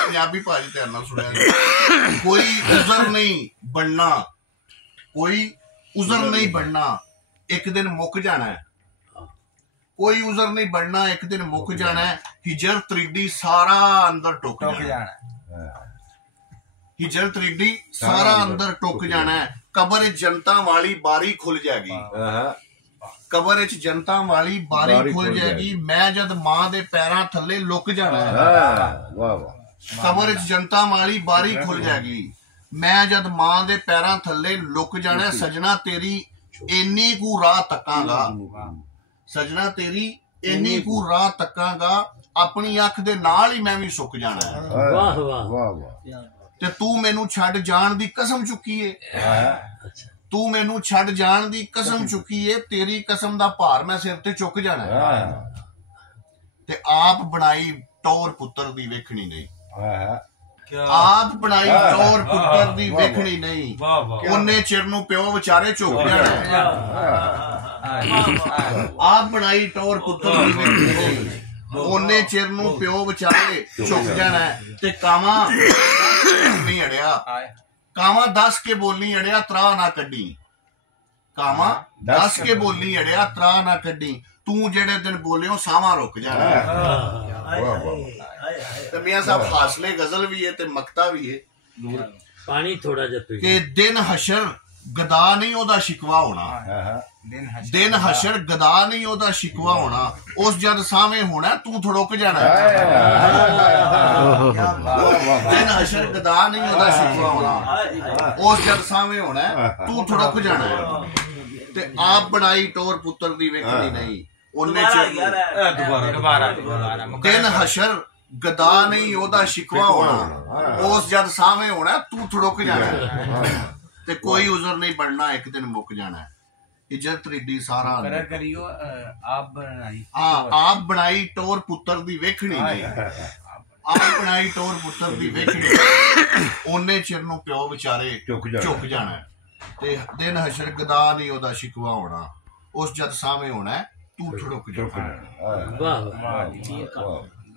पंजाबी भाजी ध्यान नाल सुनिया कोई उजर नहीं बनना कोई उजर नहीं बनना एक दिन मुक जाना है कोई उजर नहीं बनना एक दिन मुक जाना है हिजर त्रिडी सारा अंदर टुक जाना हिजर त्रिडी सारा अंदर टुक जाना है कबर जनता वाली बारी खुल जाएगी कबर च जनता वाली बारी खुल जाएगी मैं जद मां दे पैरां थल्ले लुक जाना है कबर च जनता वाली बारी खुल जाएगी मैं जद मां दे पैरां थल्ले लुक जाना है सजना तेरी इन्नी कू राह तकांगा सजना तेरी इन्नी कू राह तकांगा अपनी अख दे नाल ही मैं भी सुक जाना है वाह वाह ते तू मैनू छड्ड जान दी कसम चुकी है तू मैनू छड्ड जान दी कसम चुकी है तेरी कसम दा भार मैं सिर ते चुक जाना है ते आप बनाई टौर पुत्तर दी वेखनी नहीं आप बनाई टौर पुत्तर दी वेखनी नहीं उन्ने चिर नू प्यो विचारे झुक जाना आप बनाई टौर पुत्तर दी वेखनी नहीं उन्ने चिर नू प्यो विचारे झुक जाना है ते कावां नहीं अड़िया कावां दस के बोलनी अड़िया त्रा ना कड्डी कावां दस के बोलनी अड़िया त्रा ना कड्डी तू जेड़े दिन बोलियो सावा रुक जाना ते मियां साहब हासले गजल भी है ते मकता भी है पानी थोड़ा जिहा कि दिन हशर गदा नहीं ओदा शिकवा होना दिन हशर गदा नहीं ओदा शिकवा होना उस जद सामे होना तू थड़ुक जाना दिन हशर गदा नहीं ओदा शिकवा होना उस जद सामे होना तू थड़ुक जाना ते आप बनाई टोर पुत्र दी वेखनी नहीं उन्ने दिन हशर गदा नहीं ओदा शिकवा होना उस जद सामे होना तू थड़ुक जाना ते कोई उजर नहीं बनना एक दिन मुक जाना है इज्जत त्रिडी सारा करियो आप बनाई आप बनाई टोर पुत्र दी वेखनी नहीं आप बनाई टोर पुत्र दी वेखनी ओने चिर नू प्यो विचारे झुक जाना है ते दिन हशर गदा नहीं ओदा शिकवा होना उस जद सामे होना तू थड़ुक जाना वाह वाह